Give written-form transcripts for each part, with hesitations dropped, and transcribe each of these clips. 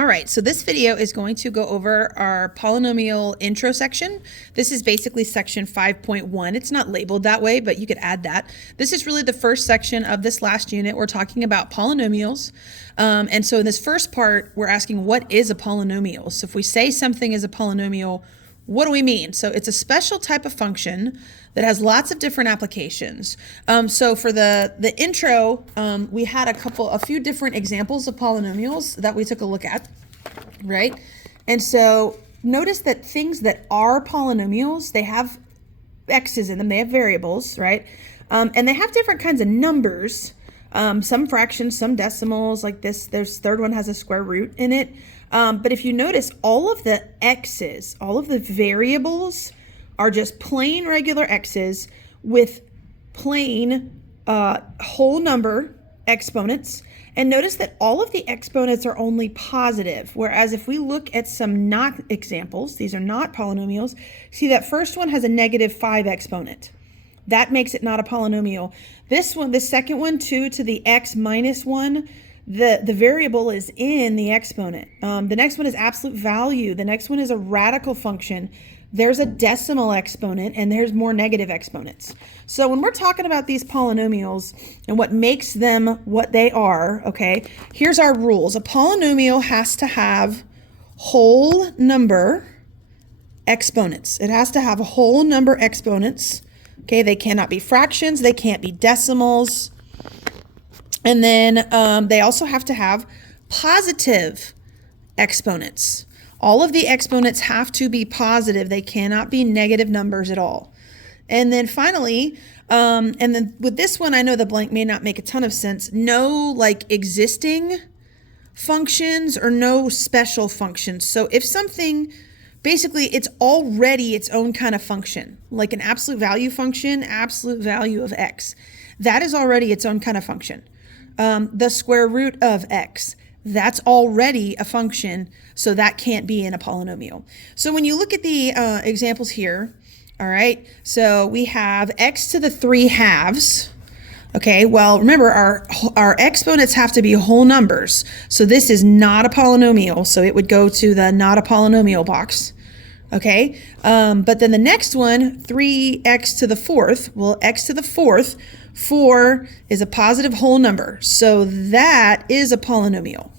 All right, so this video is going to go over our polynomial intro section. This is basically section 5.1. It's not labeled that way, but you could add that. This is really the first section of this last unit. We're talking about polynomials. And so in this first part, we're asking what is a polynomial? So if we say something is a polynomial, what do we mean? So it's a special type of function that has lots of different applications. So for the intro, we had a few different examples of polynomials that we took a look at, right? And so notice that things that are polynomials, they have x's in them, they have variables, right? And they have different kinds of numbers, some fractions, some decimals, like this third one has a square root in it. But if you notice, all of the x's, all of the variables are just plain regular x's with plain whole number exponents. And notice that all of the exponents are only positive. Whereas if we look at some not examples, these are not polynomials, see that first one has a -5 exponent. That makes it not a polynomial. This one, the second one, 2 to the x minus 1, the variable is in the exponent. The next one is absolute value. The next one is a radical function. There's a decimal exponent, and there's more negative exponents. So when we're talking about these polynomials and what makes them what they are, okay, here's our rules. A polynomial has to have whole number exponents. It has to have a whole number exponents. Okay, they cannot be fractions. They can't be decimals. And then they also have to have positive exponents. All of the exponents have to be positive. They cannot be negative numbers at all. And then finally, and then with this one, I know the blank may not make a ton of sense. No like existing functions or no special functions. So if something, basically it's already its own kind of function, like an absolute value function, absolute value of x. That is already its own kind of function. The square root of x, that's already a function, so that can't be in a polynomial. So when you look at the examples here, all right, so we have x to the 3/2. Okay, well, remember our exponents have to be whole numbers. So this is not a polynomial, so it would go to the not a polynomial box. Okay, but then the next one, 3x to the 4th, well, x to the 4th, 4 is a positive whole number, so that is a polynomial.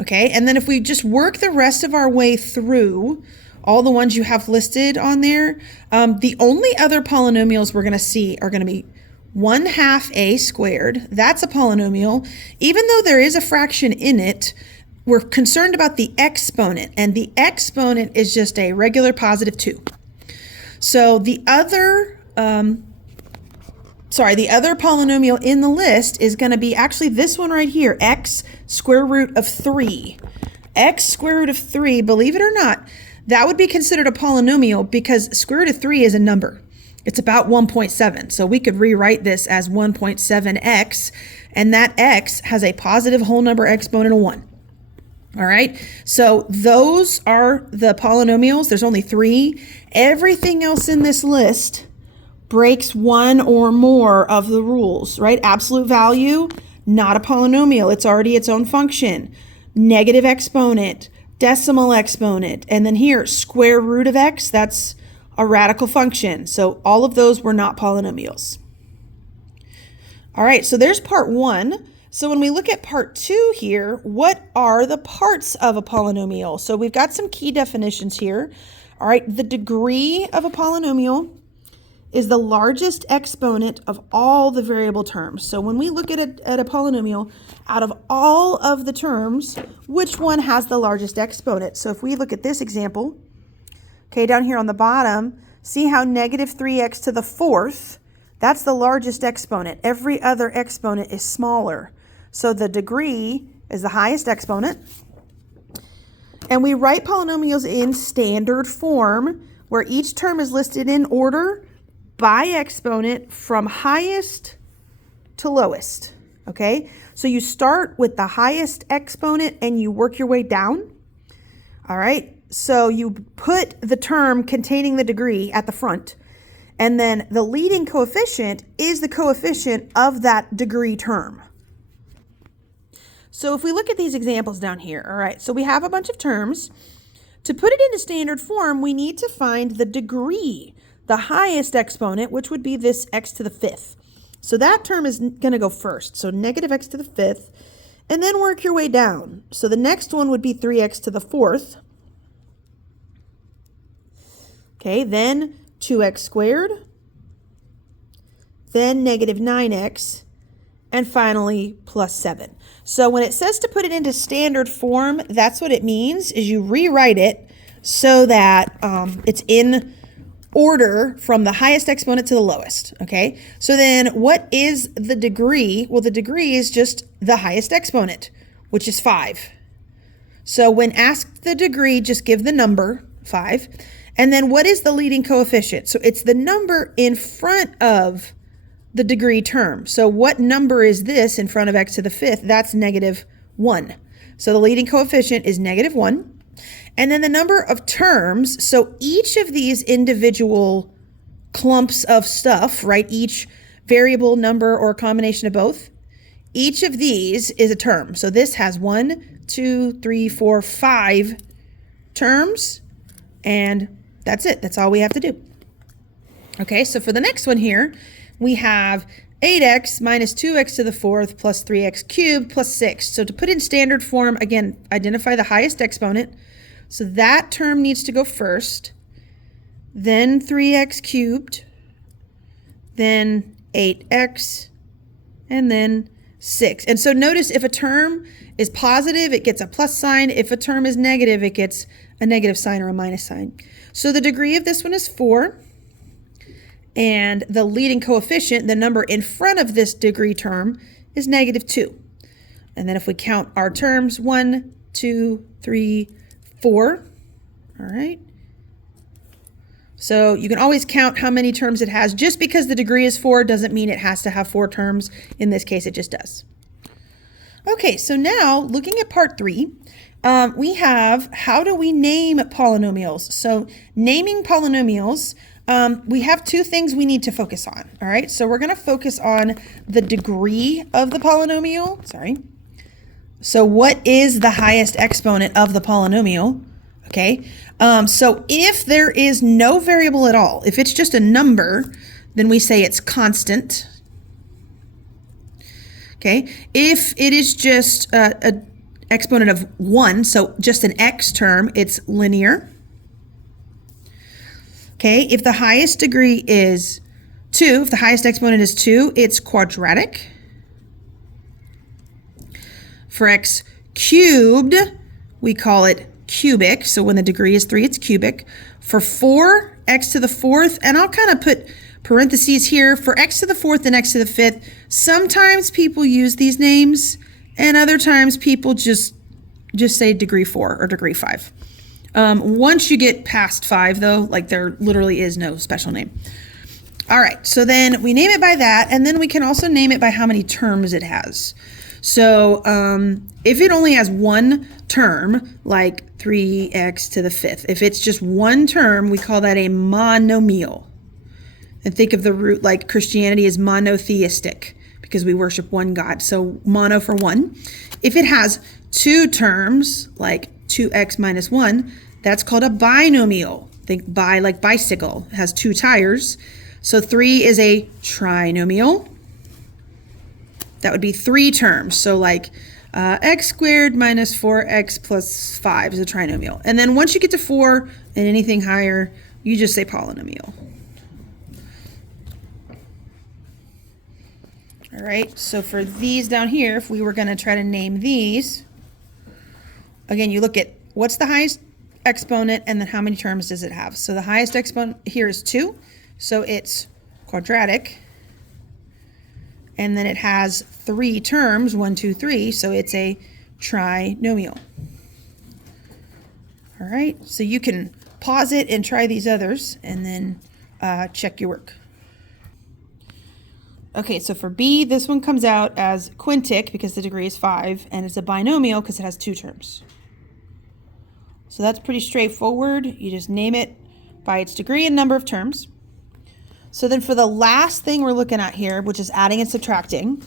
Okay, and then if we just work the rest of our way through all the ones you have listed on there, the only other polynomials we're going to see are going to be 1/2 a squared. That's a polynomial. Even though there is a fraction in it, we're concerned about the exponent, and the exponent is just a regular positive 2. So the other polynomial in the list is going to be actually this one right here, x square root of 3. X square root of 3, believe it or not, that would be considered a polynomial because square root of 3 is a number. It's about 1.7. So we could rewrite this as 1.7x, and that x has a positive whole number exponent of 1. All right, so those are the polynomials. There's only 3. Everything else in this list breaks one or more of the rules, right? Absolute value, not a polynomial. It's already its own function. Negative exponent, decimal exponent, and then here, square root of x, that's a radical function. So all of those were not polynomials. All right, so there's part 1. So when we look at part 2 here, what are the parts of a polynomial? So we've got some key definitions here. All right, the degree of a polynomial is the largest exponent of all the variable terms. So when we look at a polynomial, out of all of the terms, which one has the largest exponent? So if we look at this example, okay, down here on the bottom, see how -3x to the 4th, that's the largest exponent. Every other exponent is smaller. So the degree is the highest exponent. And we write polynomials in standard form, where each term is listed in order by exponent from highest to lowest. Okay, so you start with the highest exponent and you work your way down. All right, so you put the term containing the degree at the front, and then the leading coefficient is the coefficient of that degree term. So if we look at these examples down here, all right, so we have a bunch of terms. To put it into standard form, we need to find the degree, the highest exponent, which would be this x to the fifth. So that term is going to go first. So negative x to the fifth, and then work your way down. So the next one would be 3x to the fourth. Okay, then 2x squared, then negative 9x, and finally plus 7. So when it says to put it into standard form, that's what it means, is you rewrite it so that it's in order from the highest exponent to the lowest, okay? So then what is the degree? Well, the degree is just the highest exponent, which is 5. So when asked the degree, just give the number, 5. And then what is the leading coefficient? So it's the number in front of the degree term. So what number is this in front of x to the fifth? That's negative 1. So the leading coefficient is negative 1. And then the number of terms, so each of these individual clumps of stuff, right? Each variable, number, or combination of both, each of these is a term. So this has 1, 2, 3, 4, 5 terms, and that's it. That's all we have to do. Okay, so for the next one here, we have 8x minus 2x to the fourth plus 3x cubed plus 6. So to put in standard form, again, identify the highest exponent. So that term needs to go first, then 3x cubed, then 8x, and then 6. And so notice if a term is positive, it gets a plus sign. If a term is negative, it gets a negative sign or a minus sign. So the degree of this one is 4. And the leading coefficient, the number in front of this degree term, is negative 2. And then if we count our terms, 1, 2, 3, 4. All right. So you can always count how many terms it has. Just because the degree is 4 doesn't mean it has to have 4 terms. In this case, it just does. Okay, so now looking at part 3, we have how do we name polynomials? So naming polynomials, we have 2 things we need to focus on. All right, so we're going to focus on the degree of the polynomial. So what is the highest exponent of the polynomial? Okay, so if there is no variable at all, if it's just a number, then we say it's constant. Okay, if it is just a exponent of 1, so just an x term, it's linear. Okay, if the highest degree is 2, if the highest exponent is 2, it's quadratic. For x cubed, we call it cubic. So when the degree is 3, it's cubic. For 4, x to the fourth, and I'll kind of put parentheses here, for x to the fourth and x to the fifth, sometimes people use these names, and other times people just say degree 4 or degree 5. Once you get past 5, though, like there literally is no special name. All right, so then we name it by that, and then we can also name it by how many terms it has. So if it only has one term, like 3x to the fifth, if it's just one term, we call that a monomial. And think of the root, like Christianity is monotheistic because we worship one God. So mono for one. If it has 2 terms, like 2x minus 1, that's called a binomial. Think bi like bicycle. It has 2 tires. So 3 is a trinomial. That would be 3 terms. So like x squared minus 4x plus 5 is a trinomial. And then once you get to 4 and anything higher, you just say polynomial. All right, so for these down here, if we were going to try to name these, again, you look at what's the highest exponent and then how many terms does it have. So the highest exponent here is 2, so it's quadratic. And then it has 3 terms, 1, 2, 3, so it's a trinomial. All right, so you can pause it and try these others and then check your work. Okay, so for B, this one comes out as quintic because the degree is 5, and it's a binomial because it has 2 terms. So that's pretty straightforward. You just name it by its degree and number of terms. So then for the last thing we're looking at here, which is adding and subtracting,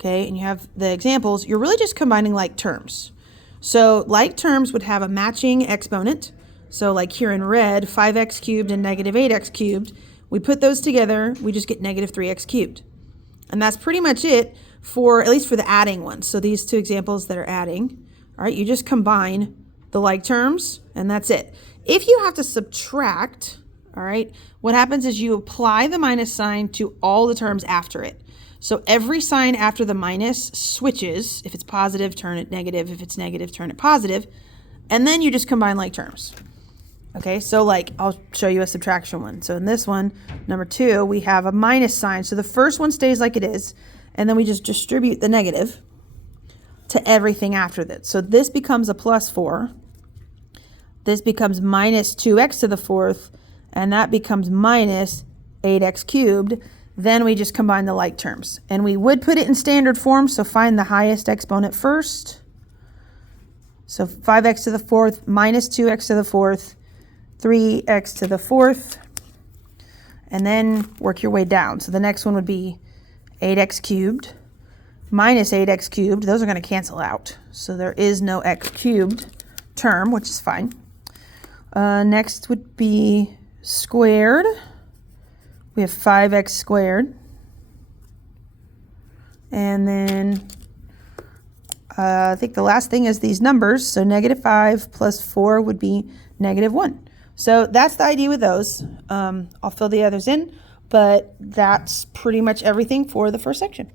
okay, and you have the examples, you're really just combining like terms. So like terms would have a matching exponent. So like here in red, 5x cubed and negative 8x cubed. We put those together, we just get negative 3x cubed. And that's pretty much it for, at least for the adding ones. So these two examples that are adding, all right, you just combine the like terms and that's it. If you have to subtract, all right, what happens is you apply the minus sign to all the terms after it. So every sign after the minus switches. If it's positive, turn it negative. If it's negative, turn it positive. And then you just combine like terms. Okay, so like I'll show you a subtraction one. So in this one, number 2, we have a minus sign. So the first one stays like it is, and then we just distribute the negative to everything after that. So this becomes a plus 4. This becomes minus 2x to the 4th, and that becomes minus 8x cubed. Then we just combine the like terms. And we would put it in standard form, so find the highest exponent first. So 5x to the 4th minus 2x to the 4th, 3x to the 4th, and then work your way down. So the next one would be 8x cubed minus 8x cubed. Those are going to cancel out. So there is no x cubed term, which is fine. Next would be squared. We have 5x squared. And then I think the last thing is these numbers. So negative 5 plus 4 would be negative 1. So that's the idea with those. I'll fill the others in, but that's pretty much everything for the first section.